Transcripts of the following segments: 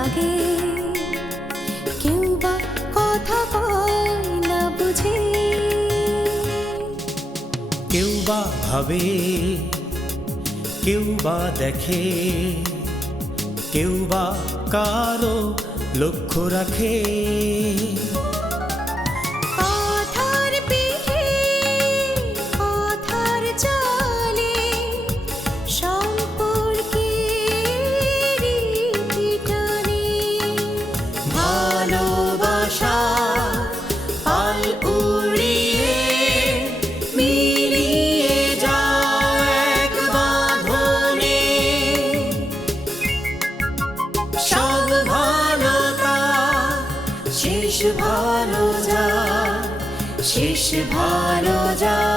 লাগে, কেউ বা কথা কয় না বুঝে, কেউ বা ভাবে, কেউ বা দেখে, কেউ বা কারো লক্ষ্য রাখে। কথার পিঠে কথার চালে সম্পর্কের ইতি টানে, ভালোবাসা পাল উড়িয়ে মিলিয়ে যায় এক বাঁধনে। সব ভালোতা শেষ ভালো যায়, শেষ ভালো যায়।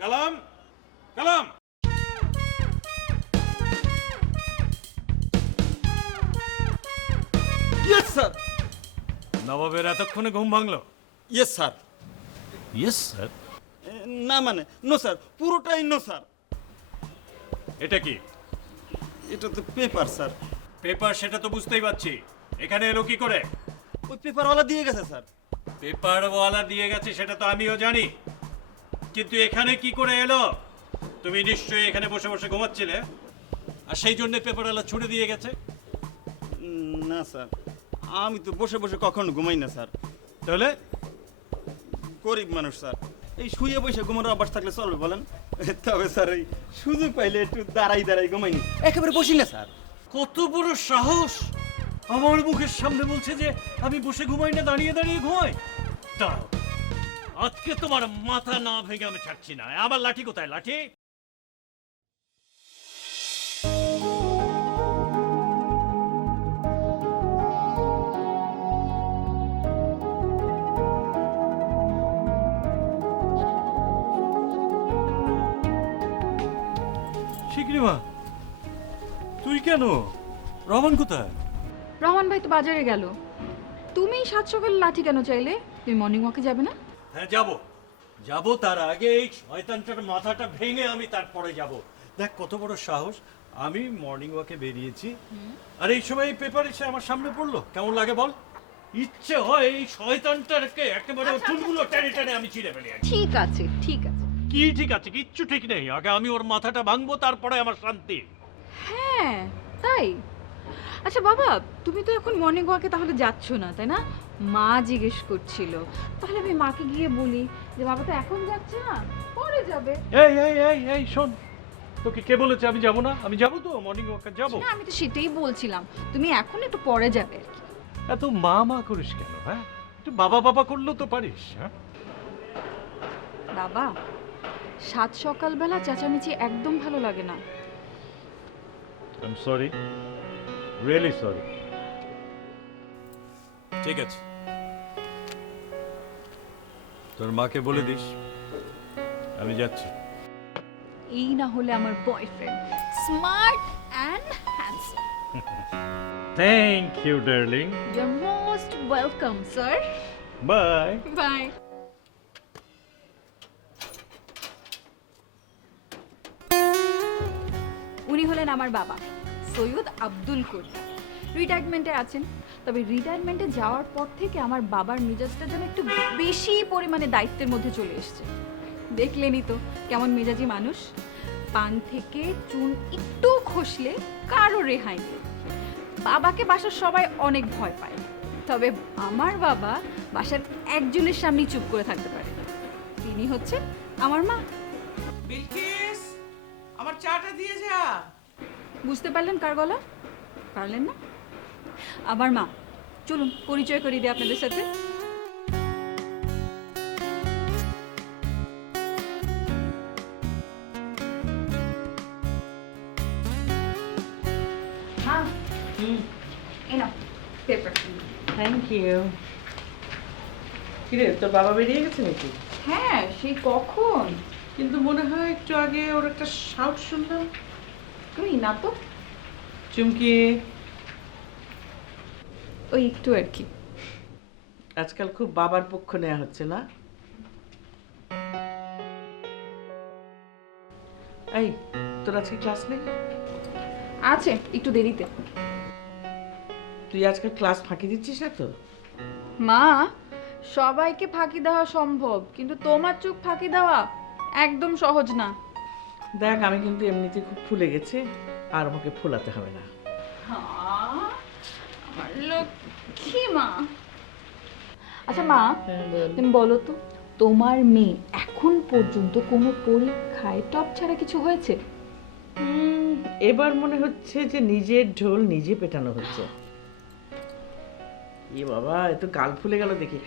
কালাম, কালাম, ইয়েস স্যার। নবাবের এতক্ষণে ঘুম ভাঙলো? Yes sir. Yes sir. না মানে নো স্যার, পুরোটাই নো স্যার। এটা কি এটা তো পেপার স্যার। পেপার? সেটা তো বুঝতেই পারছি। এখানে এলো কি করে? ওই পেপারওয়ালা দিয়ে গেছে স্যার। পেপারওয়ালা দিয়ে গেছে সেটা তো আমিও জানি, কিন্তু এখানে কি করে এলো? তুমি নিশ্চয়ই এখানে বসে বসে ঘুমাচ্ছিলে, আর সেই জন্য পেপারওয়ালা ছুড়ে দিয়ে গেছে। না স্যার, আমি তো বসে বসে কখনো ঘুমাই না স্যার। তাহলে গরিব মানুষ স্যার, এই শুয়ে বসে ঘুমানোর অভ্যাস থাকলে চলবে বলেন? তবে স্যার এই সুযোগ পাইলে একটু দাঁড়াই দাঁড়াই ঘুমাইনি, একেবারে বসি না স্যার। কত বড় সাহস! আমার মুখের সামনে বলছে যে আমি বসে ঘুমাই না, দাঁড়িয়ে দাঁড়িয়ে ঘুমাই। দাঁড়াও, আজকে তোমার মাথা না ভেঙে আমি ছাড়ছি না। আমার লাঠি কোথায়? লাঠি? শিগগিরিমা, তুই কেন? রহমান কোথায়? রহমান ভাই তো বাজারে গেল। তুমি সাত সকালে লাঠি কেন চাইলে? তুমি মর্নিং ওয়াকে যাবে না? হ্যাঁ যাবো, যাবো। তার আগে এই শয়তানটার মাথাটা ভেঙে আমি তারপরে যাব। দেখ কত বড় সাহস! আমি মর্নিং ওয়াকে বেরিয়েছি, আর এই সময় এই পেপার এসে আমার সামনে পড়লো। কেমন লাগে বল? ইচ্ছে হয় এই শয়তানটাকে একেবারে চুলগুলো টেনে টেনে আমি ছিঁড়ে ফেলি। ঠিক আছে, ঠিক আছে। কি ঠিক আছে? কিচ্ছু ঠিক নেই। আগে আমি ওর মাথাটা ভাঙবো, তারপরে আমার শান্তি। হ্যাঁ তাই? আচ্ছা বাবা, তুমি তো এখন মর্নিং ওয়াকে তাহলে যাচ্ছ না, তাই না? মা জিজ্ঞেস করছিল। তাহলে আমি মাকে গিয়ে বলি যে বাবা তো এখন যাচ্ছে না, পরে যাবে। এই এই এই এই শোন, তোকে কে বলেছে আমি যাব না? আমি যাবো তো, মর্নিং ওয়াকে যাবো। না, আমি তো সেটাই বলছিলাম, তুমি এখন একটু পরে যাবে আর কি। এত মা মা করিস কেন? হ্যাঁ, একটু বাবা বাবা করলেও তো পারিস। হ্যাঁ বাবা, সাত সকালবেলা চেঁচামেচি একদম ভালো লাগে না। I'm sorry, really sorry. ঠিক আছে, তোর মাকে বলে দিস আমি যাচ্ছি। এই না হলে আমার boyfriend, smart and handsome. Thank you darling. You are most welcome sir. Bye bye. উনি হলেন আমার বাবা, সৈয়দ আব্দুল করিম। রিটায়ারমেন্টে আছেন, তবে রিটায়ারমেন্টে যাওয়ার পর থেকে আমার বাবার মেজাজটা যেন একটু বেশি পরিমাণে দায়িত্বের মধ্যে চলে এসছে। দেখলেনই তো কেমন মেজাজি মানুষ। পান থেকে চুন একটু খসলে কারো রেহাই নেই। বাবাকে বাসার সবাই অনেক ভয় পায়, তবে আমার বাবা বাসার একজনের সামনেই চুপ করে থাকতে পারে। তিনি হচ্ছেন আমার মা। বিলকিস আমার চাটা দিয়ে যা। বুঝতে পারলেন কার গলা? পারলেন না? আবার মা, চলুন পরিচয় করিয়ে দিই আপনাদের সাথে। মা, এই নাও পেপার। Thank you. কিরে তোর বাবা বেরিয়ে গেছে নাকি? হ্যাঁ, সেই কখন? কিন্তু মনে হয় একটু আগে ওর একটা সাউট শুনলাম। তুই না তো, চুমকি, ওই একটু আর কি। আজকাল খুব বাবার পক্ষ নেওয়া হচ্ছে না? এই তোর আজকে ক্লাস নেই? আছে, একটু দেরিতে। তুই আজকাল ক্লাস ফাঁকি দিচ্ছিস না তো? মা, সবাইকে ফাঁকি দেওয়া সম্ভব, কিন্তু তোমার চোখ ফাঁকি দেওয়া একদম সহজ না। দেখ আমি কিন্তু এমনিতে খুব ফুলে গেছি, আর আমাকে ফুলাতে হবে না। আমার লক্ষ্মী মা। আচ্ছা মা, তুমি বলো তো, তোমার মেয়ে এখন পর্যন্ত কোনো পরীক্ষায় টপ ছাড়া কিছু হয়েছে? এবার মনে হচ্ছে যে নিজের ঢোল নিজে পেটানো হচ্ছে। এ বাবা, এত গাল ফুলে গেল দেখি।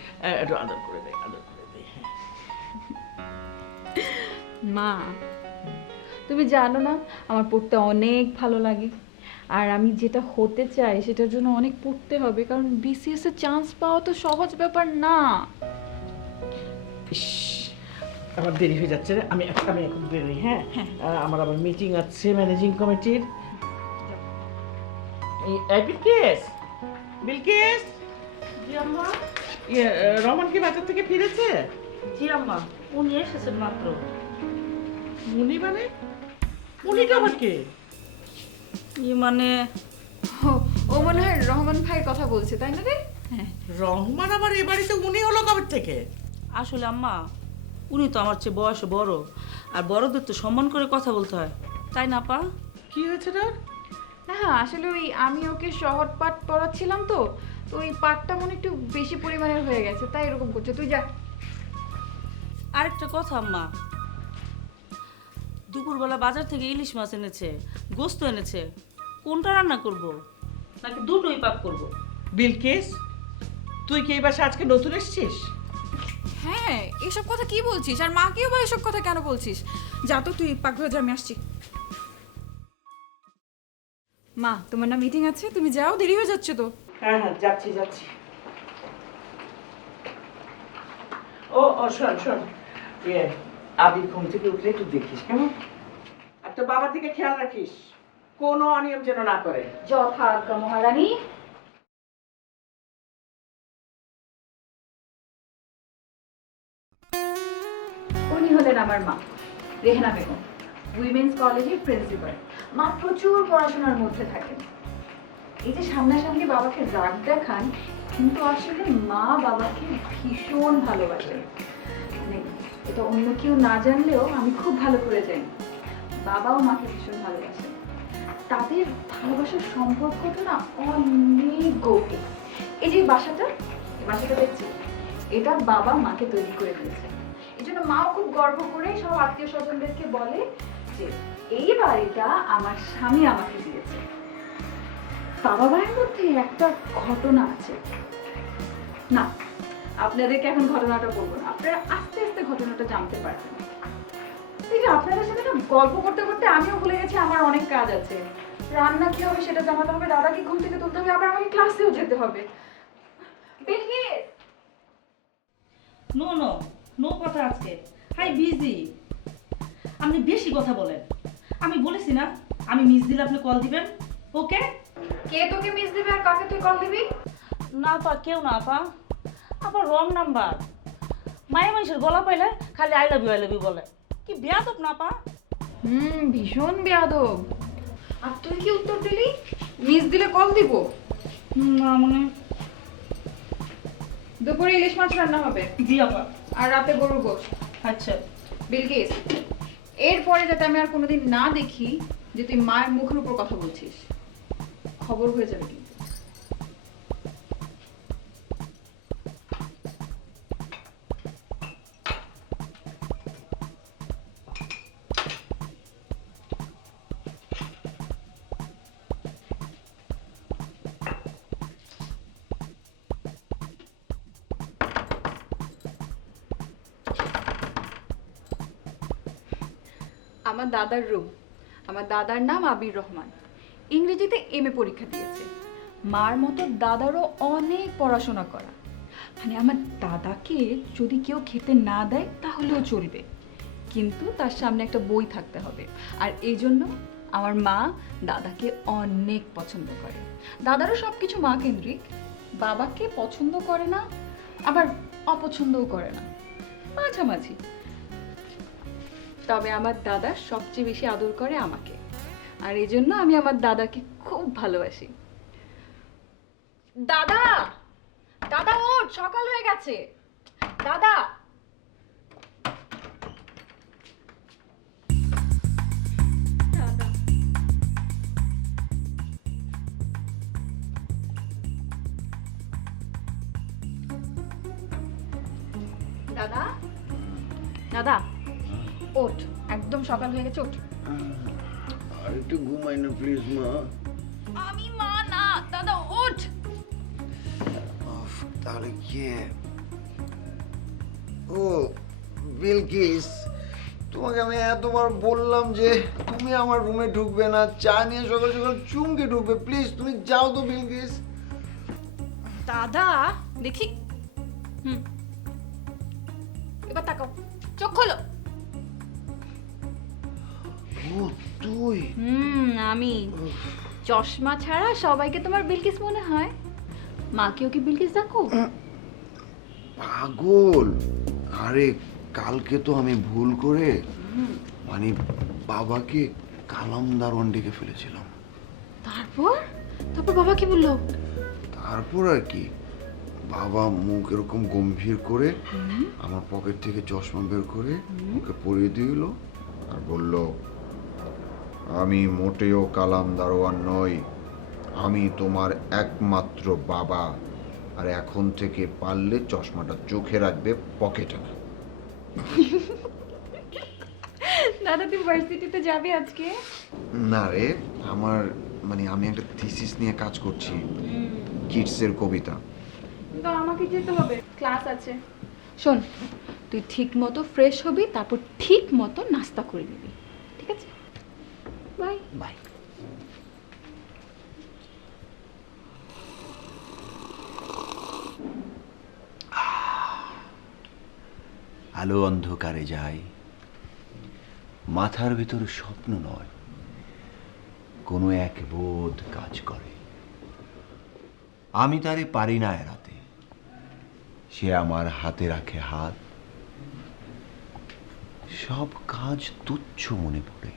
একটু আদর করে দে, আদর করে দে। মা, তুমি জানো না আমার পড়তে অনেক ভালো লাগে, আর আমি যেটা হতে চাই সেটার জন্য অনেক পড়তে হবে, কারণ বিসিএস এ চান্স পাওয়া তো সহজ ব্যাপার না। ইস, আমার দেরি হয়ে যাচ্ছে রে। আমি এখন বেরোই। হ্যাঁ, আমার আবার মিটিং আছে ম্যানেজিং কমিটির। এই বিলকিস, বিলকিস। জি আম্মা। রহমান কি বাজার থেকে ফিরেছে? জি আম্মা, উনি এসেছেন মাত্র। মুনি মানে? মুনিটা আবার কে? মানে ও মনে হয় রহমান ভাইয়ের কথা বলছে, তাই না রে? হ্যাঁ। রহমান আবার এ বাড়িতে উনি হলো কবে থেকে? আসলে আম্মা, উনি তো আমার চেয়ে বয়সে বড়, আর বড়দের তো সম্মান করে কথা বলতে হয়, তাই না পা? কি হয়েছে তোর? হ্যাঁ, আসলে ওই আমি ওকে শহর পাঠ পড়াচ্ছিলাম, তো ওই পাঠটা মনে একটু বেশি পরিমাণের হয়ে গেছে, তাই এরকম করছে। তুই যা। আরেকটা কথা আম্মা, দুপুরবেলা বাজার থেকে ইলিশ মাছ এনেছে, গোস্ত এনেছে, কোনটা রান্না করব, নাকি দুটোই পাক করব? বিলকিস, তুই কি এই বাসায় আজকে নতুন এসেছিস? হ্যাঁ, এসব কথা কি বলছিস? আর মাকেও বা এসব কথা কেন বলছিস? যা তো তুই পাক হয়ে যা, আমি আসছি। মা, তোমার না মিটিং আছে, তুমি যাও, দেরি হয়ে যাচ্ছে তো। হ্যাঁ হ্যাঁ, যাচ্ছি যাচ্ছি। ও শোন, আবির ঘুম থেকে উঠলে একটু দেখিস কেমন? আর তোর বাবার দিকে খেয়াল রাখিস, কোনো অনিয়ম যেন না করে। যথাজ্ঞা মহারানী। উনি হলেন আমার মা, রেহানা বেগম, উইমেন্স কলেজের প্রিন্সিপাল। মা প্রচুর পড়াশোনার মধ্যে থাকেন। এই যে সামনাসামনি বাবাকে রাগ দেখান, কিন্তু আসলে মা বাবাকে ভীষণ ভালোবাসেন। মানে এটা অন্য কেউ না জানলেও আমি খুব ভালো করে জানি, বাবাও মাকে ভীষণ ভালোবাসেন। তাদের ভালোবাসার সম্পর্কটা না অনেক গভীর। এই যে বাসাটা দেখছি, এটা বাবা মাকে তৈরি করে দিয়েছে। এই জন্য মাও খুব গর্ব করে সব আত্মীয় স্বজনদেরকে বলে যে এই বাড়িটা আমার স্বামী আমাকে দিয়েছে। বাবা ভাইয়ের মধ্যে একটা ঘটনা আছে, না আপনাদেরকে এখন ঘটনাটা বলবো না, আপনারা আস্তে আস্তে ঘটনাটা জানতে পারবেন। ঠিক আছে, আপনাদের সাথে না গল্প করতে করতে আমিও ভুলে গেছি আমার অনেক কাজ আছে। রান্না কি হবে সেটা জানাতে হবে, দাদাকে ঘুম থেকে তুলতে হবে, আবার আমাকে ক্লাসেও যেতে হবে। বিলকিস, নো নো নো কথা আজকে, হাই বিজি। আপনি বেশি কথা বলেন। আমি বলেছি না, আমি মিস দিলে আপনি কল দিবেন। ওকে? কে তোকে মিস দিবে আর কাকে তুই কল দিবি? না পা, কেউ না পা, আবার রং নাম্বার। মায়ের মানুষের গলা পাইলে খালি আই লাভ ইউ বলে, কি বেয়াদব না পা? ভীষণ বেয়াদব। আর তুই কি উত্তর দিলি? মিস দিলে কল দিব? না মানে দুপুরে ইলিশ মাছ রান্না হবে, জি আপা। আর রাতে গরুর গোশত। আচ্ছা। বিলকিস, এরপরে যাতে আমি আর কোনোদিন না দেখি যে তুই মায়ের মুখের উপর কথা বলছিস, খবর হয়ে যাবে কিন্তু। আমার দাদার রুম। আমার দাদার নাম আবির রহমান, ইংরেজিতে এমএ পরীক্ষা দিয়েছে। মার মতো দাদারও অনেক পড়াশোনা করা। মানে আমার দাদাকে যদি কেউ খেতে না দেয় তাহলেও চলবে, কিন্তু তার সামনে একটা বই থাকতে হবে। আর এই জন্য আমার মা দাদাকে অনেক পছন্দ করে। দাদারও সব কিছু মা কেন্দ্রিক, বাবাকে পছন্দ করে না আবার অপছন্দও করে না, মাঝামাঝি। তবে আমার দাদা সবচেয়ে বেশি আদর করে আমাকে, আর এই জন্য আমি আমার দাদাকে খুব ভালোবাসি। দাদা, দাদা ওঠ, সকাল হয়ে গেছে। দাদা, দাদা, দাদা, দাদা ওঠ, একদম সকাল হয়ে গেছে, ওঠ। আর একটু ঘুমাই না প্লিজ মা। আমি মা না, দাদা ওঠ। তাহলে কে? ও বিলকিস, তোমাকে আমি এতবার বললাম যে তুমি আমার রুমে ঢুকবে না, চা নিয়ে সকাল সকাল চুমকে ঢুকবে। প্লিজ তুমি যাও তো বিলকিস। দাদা দেখি, এবার তাকাও, চোখ খোলো। ও তুই? আমি। চশমা ছাড়া সবাইকে তোমার বিলকিস মনে হয়, মাকেও কি বিলকিস ডাকো? পাগল, আরে কালকে তো আমি ভুল করে মানে বাবাকে কালামদারওয়ান ডেকে ফেলেছিলাম। তারপর তারপর বাবা কি বললো? তারপর আর কি, বাবা মুখ এরকম গম্ভীর করে আমার পকেট থেকে চশমা বের করে ওকে পরিয়ে দিল আর বলল, আমি মোটেও কালাম দারোয়ান নই, আমি তোমার একমাত্র বাবা, আর এখন থেকে পারলে চশমাটা চোখে রাখবে, পকেটে না। দাদা তুই ভার্সিটিতে যাবি আজকে? না রে, আমার মানে আমি একটা থিসিস নিয়ে কাজ করছি, কিডসের কবিতা। তো আমাকে যেতে হবে, ক্লাস আছে। শোন, তুই ঠিক মতো ফ্রেশ হবি, তারপর ঠিক মতো নাস্তা করে নিবি, ঠিক আছে? Bye bye. আলো অন্ধকারে যায়, মাথার ভেতর স্বপ্ন নয়, কোনো এক বোধ কাজ করে। আমি তারে পারি না এড়াতে, সে আমার হাতে রাখে হাত, সব কাজ তুচ্ছ মনে পড়ে।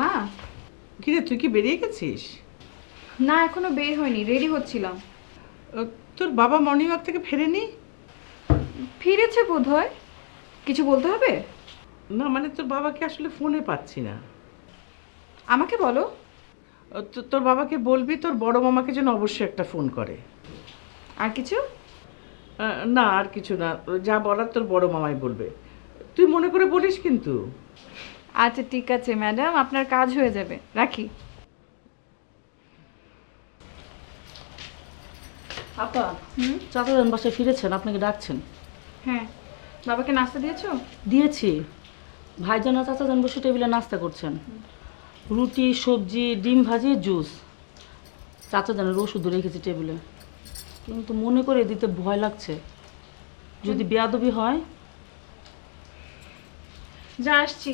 মা। কিরে তুই কি বেরিয়ে গেছিস? না, এখনো বের হয়নি, রেডি হচ্ছিলাম। তোর বাবা মর্নিং ওয়াক থেকে ফেরেনি? ফিরেছে বোধহয়। কিছু বলতে হবে? না মানে তোর বাবাকে আসলে ফোনে পাচ্ছি না। আমাকে বলো। তোর বাবাকে বলবি তোর বড় মামাকে যেন অবশ্যই একটা ফোন করে। আর কিছু? না আর কিছু না, যা বলার তোর বড় মামাই বলবে, তুই মনে করে বলিস কিন্তু। আচ্ছা ঠিক আছে ম্যাডাম, আপনার কাজ হয়ে যাবে, রাখি। আপা, চাচাজান বাসায় ফিরেছেন, আপনাকে ডাকছেন। হ্যাঁ, বাবাকে নাস্তা দিয়েছো? দিয়েছি। ভাইজান আর চাচাজান বসে টেবিলে নাস্তা করছেন, রুটি, সবজি, ডিম ভাজি, জুস। চাচাজানের ওষুধও রেখেছি টেবিলে, কিন্তু মনে করে দিতে ভয় লাগছে, যদি বেয়াদবি হয়। যা আসছি।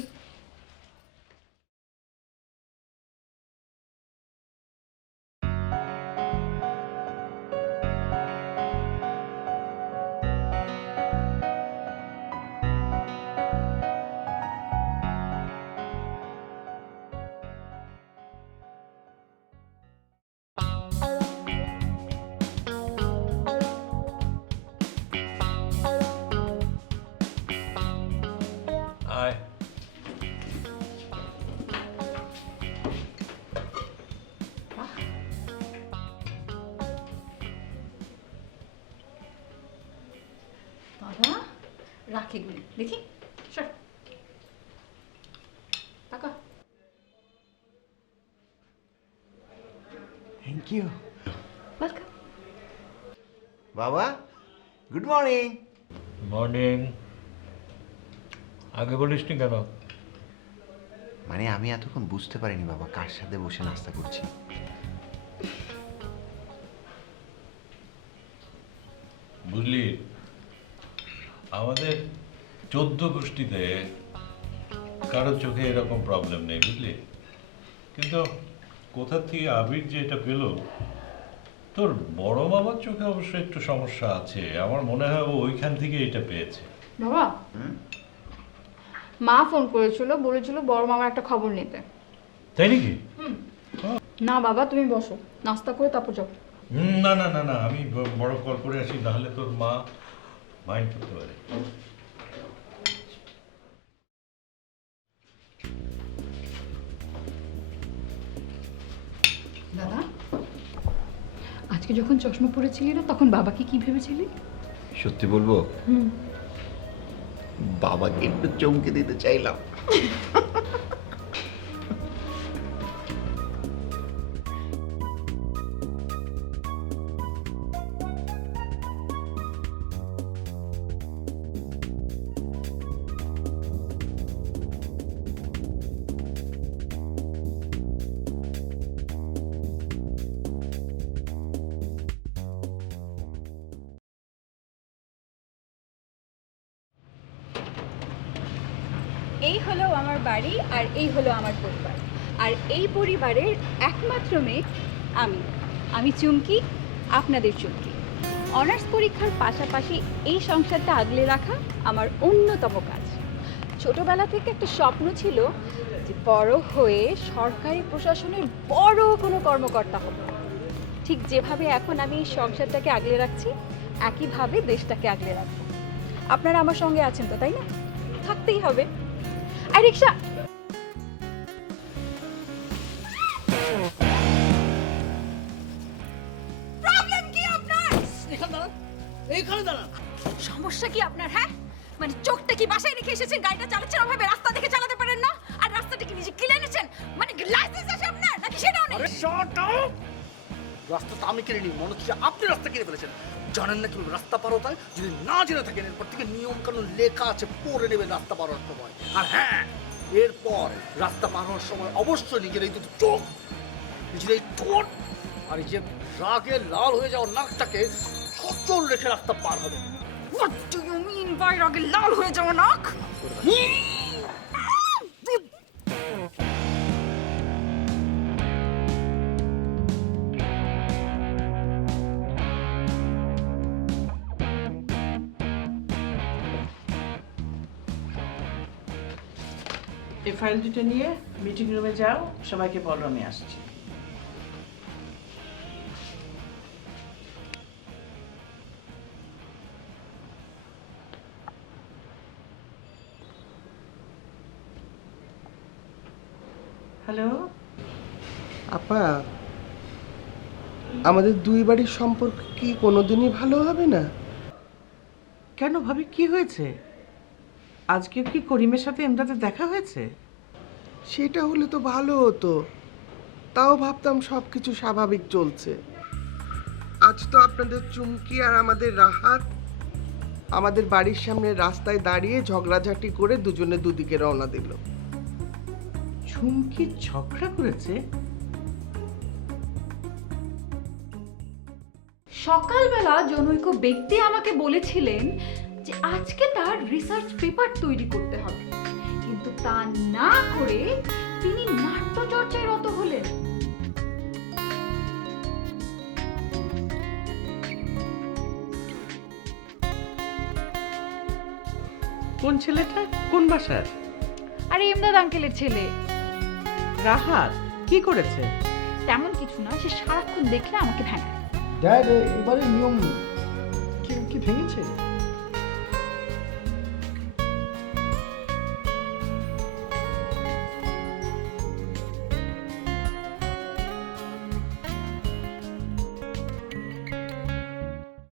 রাখ এগুলি দেখি সর টাকা থ্যাংক ইউ ওয়েলকাম বাবা গুড মর্নিং। মর্নিং। আগে বলিসনি কেন? মানে আমি এতক্ষণ বুঝতে পারিনি বাবা কার সাথে বসে নাস্তা করছি। বুঝলি, আমাদের 14 গোষ্ঠীতে কারো চোখে এরকম প্রবলেম নেই, বুঝলি? কিন্তু কোথা থেকে আবির যে এটা পেল, তোর বড় মামার চোখে অবশ্য একটু সমস্যা আছে। আমার মনে হয় ও ওইখান থেকে এটা পেয়েছে। বাবা মা ফোন করেছিল, বলেছিল বড় মামার একটা খবর নিতে। তাই নাকি? না বাবা তুমি বসো, নাস্তা করে তারপর যাও। না না না না, আমি বড় কল করে আসি, নাহলে তোর মা মাইন্ড করতে পারে। দাদা আজকে যখন চশমা পরেছিলি না তখন বাবাকে কি ভেবেছিলি? সত্যি বলবো, বাবাকে একটু চমকে দিতে চাইলাম। এই হলো আমার বাড়ি আর এই হলো আমার পরিবার, আর এই পরিবারের একমাত্র মেয়ে আমি চুমকি, আপনাদের চুমকি। অনার্স পরীক্ষার পাশাপাশি এই সংসারটা আগলে রাখা আমার অন্যতম কাজ। ছোটবেলা থেকে একটা স্বপ্ন ছিল যে বড় হয়ে সরকারি প্রশাসনের বড় কোনো কর্মকর্তা হব। ঠিক যেভাবে এখন আমি এই সংসারটাকে আগলে রাখছি, একইভাবে দেশটাকে আগলে রাখবো। আপনারা আমার সঙ্গে আছেন তো, তাই না? থাকতেই হবে। আর রিক্সা প্রবলেম কি আপনার? এইখানে দাঁড়ান। সমস্যা কি আপনার? হ্যাঁ মানে চোখটা কি বাসায় রেখে এসেছেন, গাড়িটা চালাচ্ছেন ওভাবে, রাস্তা দেখে চালাতে পারেন না? আর রাস্তাটা কি নিজে কিনে এনেছেন? মানে লাইসেন্স আছে আপনার নাকি সেটাও নেই? রাস্তা তো আমি কিনে নিই, মনে হচ্ছে আপনি রাস্তা কিনে ফেলেছেন। জানেন না কিভাবে রাস্তা পার হতে হয়? যদি না জেনে থাকেন, এরপর থেকে নিয়ম কানুন লেখা আছে, পড়ে নেবেন রাস্তা পার হওয়ার সময়। আর হ্যাঁ, এরপর রাস্তা পার হওয়ার সময় অবশ্যই নিজের এই দুটো চোখ, নিজের এই ঠোঁট আর এই যে রাগে লাল হয়ে যাওয়া নাকটাকে সচল রেখে রাস্তা পার হবে। What do you mean by রাগে লাল হয়ে যাওয়া নাক? এই ফাইল দুটো নিয়ে মিটিং রুমে যাও, সবাইকে বলো আমি আসছি। হ্যালো আপা, আমাদের দুই বাড়ির সম্পর্ক কি কোনোদিনই ভালো হবে না? কেন ভাবি, কি হয়েছে? আজকে কি করিমের সাথে এমদাদের দেখা হয়েছে? সেটা হলে তো ভালো হতো, তাও ভাবতাম সব কিছু স্বাভাবিক চলছে। আজ তো আপনাদের চুমকি আর আমাদের রাহাত আমাদের বাড়ির সামনে রাস্তায় দাঁড়িয়ে ঝগড়াঝাটি করে দুজনে দুদিকে রওনা দিল। চুমকি ঝগড়া করেছে? সকালবেলা জনৈক ব্যক্তি আমাকে বলেছিলেন যে আজকে তার রিসার্চ পেপার তৈরি করতে হবে, কিন্তু তা না করে তিনি নাট্যচর্চায় রত হলেন। কোন ছেলেটা? কোন বাসার? আরে ইমদাদ আঙ্কেলের ছেলে। রাহাত কি করেছে? তেমন কিছু না, সে সারাক্ষণ দেখলে আমাকে ভেঙায়। ড্যাড, এবারে নিয়ম কি ভেঙেছে?